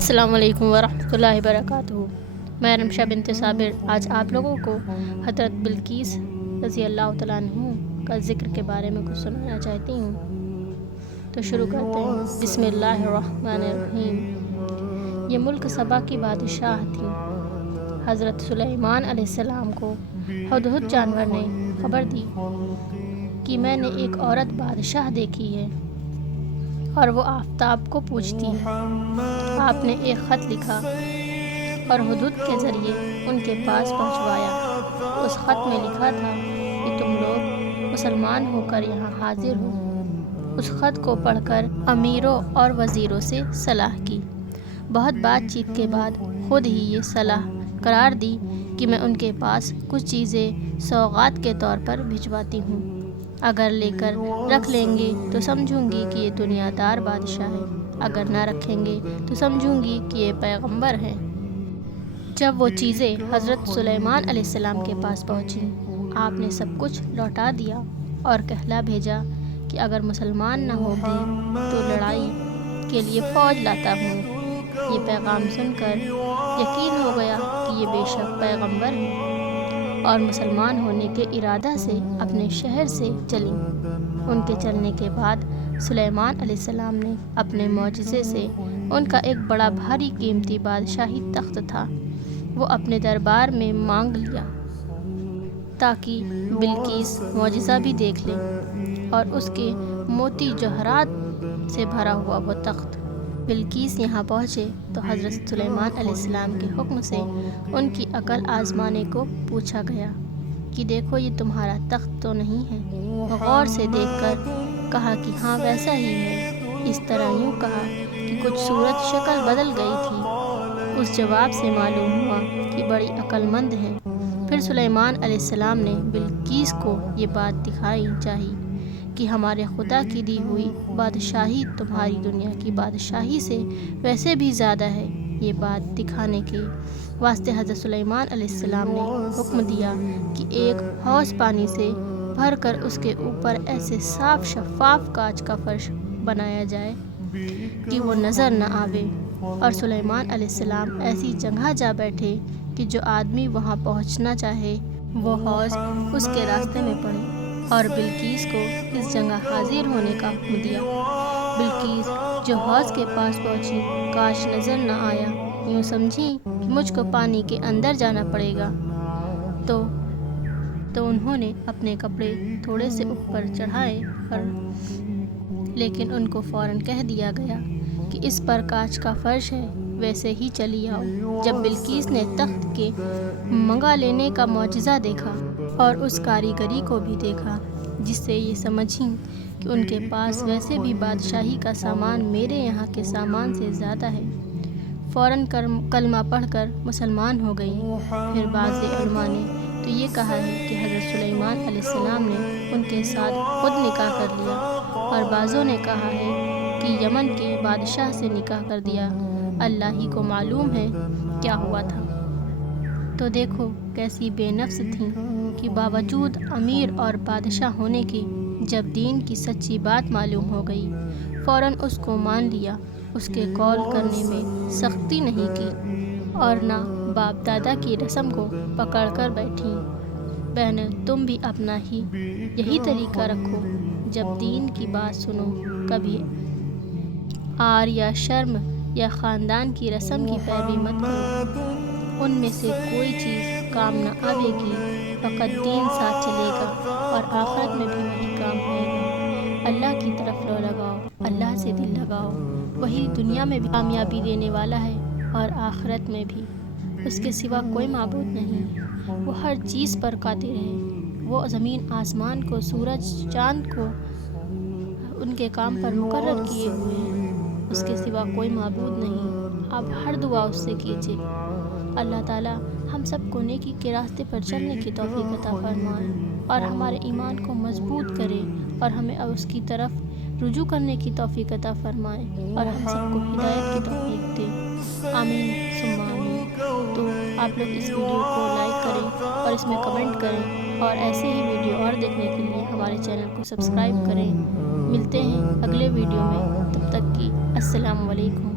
السلام علیکم ورحمۃ اللہ وبرکاتہ۔ میں رمشہ بنت صابر آج آپ لوگوں کو حضرت بلقیس رضی اللہ تعالیٰ عنہ کا ذکر کے بارے میں کچھ سنانا چاہتی ہوں، تو شروع کرتے ہیں۔ بسم اللہ الرحمن الرحیم۔ یہ ملک سبا کی بادشاہ تھیں۔ حضرت سلیمان علیہ السلام کو ہدہد جانور نے خبر دی کہ میں نے ایک عورت بادشاہ دیکھی ہے اور وہ آفتاب کو پوجتی ہے۔ آپ نے ایک خط لکھا اور ہدہد کے ذریعے ان کے پاس پہنچوایا۔ اس خط میں لکھا تھا کہ تم لوگ مسلمان ہو کر یہاں حاضر ہو۔ اس خط کو پڑھ کر امیروں اور وزیروں سے صلاح کی۔ بہت بات چیت کے بعد خود ہی یہ صلاح قرار دی کہ میں ان کے پاس کچھ چیزیں سوغات کے طور پر بھجواتی ہوں۔ اگر لے کر رکھ لیں گے تو سمجھوں گی کہ یہ دنیا دار بادشاہ ہے، اگر نہ رکھیں گے تو سمجھوں گی کہ یہ پیغمبر ہیں۔ جب وہ چیزیں حضرت سلیمان علیہ السلام کے پاس پہنچیں، آپ نے سب کچھ لوٹا دیا اور کہلا بھیجا کہ اگر مسلمان نہ ہو گئے تو لڑائی کے لیے فوج لاتا ہوں۔ یہ پیغام سن کر یقین ہو گیا کہ یہ بے شک پیغمبر ہیں، اور مسلمان ہونے کے ارادہ سے اپنے شہر سے چلیں۔ ان کے چلنے کے بعد سلیمان علیہ السلام نے اپنے معجزے سے ان کا ایک بڑا بھاری قیمتی بادشاہی تخت تھا، وہ اپنے دربار میں مانگ لیا تاکہ بلقیس معجزہ بھی دیکھ لے، اور اس کے موتی جوہرات سے بھرا ہوا وہ تخت۔ بلقیس یہاں پہنچے تو حضرت سلیمان علیہ السلام کے حکم سے ان کی عقل آزمانے کو پوچھا گیا کہ دیکھو یہ تمہارا تخت تو نہیں ہے؟ غور سے دیکھ کر کہا کہ ہاں ویسا ہی ہے۔ اس طرح یوں کہا کہ کچھ صورت شکل بدل گئی تھی۔ اس جواب سے معلوم ہوا کہ بڑی عقل مند ہے۔ پھر سلیمان علیہ السلام نے بلقیس کو یہ بات دکھائی چاہی کہ ہمارے خدا کی دی ہوئی بادشاہی تمہاری دنیا کی بادشاہی سے ویسے بھی زیادہ ہے۔ یہ بات دکھانے کے واسطے حضرت سلیمان علیہ السلام نے حکم دیا کہ ایک حوض پانی سے بھر کر اس کے اوپر ایسے صاف شفاف کانچ کا فرش بنایا جائے کہ وہ نظر نہ آوے، اور سلیمان علیہ السلام ایسی جگہ جا بیٹھے کہ جو آدمی وہاں پہنچنا چاہے وہ حوض اس کے راستے میں پڑے، اور بلقیس کو اس جگہ حاضر ہونے کا حکم دیا۔ بلقیس جو حوض کے پاس پہنچی، کانچ نظر نہ آیا، یوں سمجھی کہ مجھ کو پانی کے اندر جانا پڑے گا، تو انہوں نے اپنے کپڑے تھوڑے سے اوپر چڑھائے، لیکن ان کو فوراً کہہ دیا گیا کہ اس پر کانچ کا فرش ہے، ویسے ہی چلی آؤ۔ جب بلقیس نے تخت کے منگا لینے کا معجزہ دیکھا اور اس کاریگری کو بھی دیکھا جس سے یہ سمجھیں کہ ان کے پاس ویسے بھی بادشاہی کا سامان میرے یہاں کے سامان سے زیادہ ہے، فوراً کلمہ پڑھ کر مسلمان ہو گئی۔ پھر بعض علماء نے تو یہ کہا ہے کہ حضرت سلیمان علیہ السلام نے ان کے ساتھ خود نکاح کر لیا، اور بعضوں نے کہا ہے کہ یمن کے بادشاہ سے نکاح کر دیا۔ اللہ ہی کو معلوم ہے کیا ہوا تھا۔ تو دیکھو کیسی بے نفس تھیں کہ باوجود امیر اور بادشاہ ہونے کے جب دین کی سچی بات معلوم ہو گئی، فوراً اس کو مان لیا، اس کے قول کرنے میں سختی نہیں کی، اور نہ باپ دادا کی رسم کو پکڑ کر بیٹھیں۔ بہنیں، تم بھی اپنا یہی طریقہ رکھو، جب دین کی بات سنو کبھی عار یا شرم یا خاندان کی رسم کی پیروی مت کرو، ان میں سے کوئی چیز کام نہ آوے گی، فقط دین ساتھ چلے گا اور آخرت میں بھی وہی کام آئے گا۔ اللہ کی طرف رو لگاؤ، اللہ سے دل لگاؤ، وہی دنیا میں بھی کامیابی دینے والا ہے اور آخرت میں بھی۔ اس کے سوا کوئی معبود نہیں، وہ ہر چیز پر قادر ہے، وہ زمین آسمان کو، سورج چاند کو ان کے کام پر مقرر کیے ہوئے ہیں، اس کے سوا کوئی معبود نہیں۔ آپ ہر دعا اس سے کیجیے۔ اللہ تعالیٰ ہم سب کو نیکی کے راستے پر چلنے کی توفیق عطا فرمائے، اور ہمارے ایمان کو مضبوط کرے، اور ہمیں اس کی طرف رجوع کرنے کی توفیق عطا فرمائے، اور ہم سب کو ہدایت کی توفیق دے۔ آمین ثم آمین۔ تو آپ لوگ اس ویڈیو کو لائک کریں اور اس میں کمنٹ کریں، اور ایسے ہی ویڈیو اور دیکھنے کے لیے ہمارے چینل کو سبسکرائب کریں۔ ملتے ہیں اگلے ویڈیو میں، تب تک کی السلام علیکم۔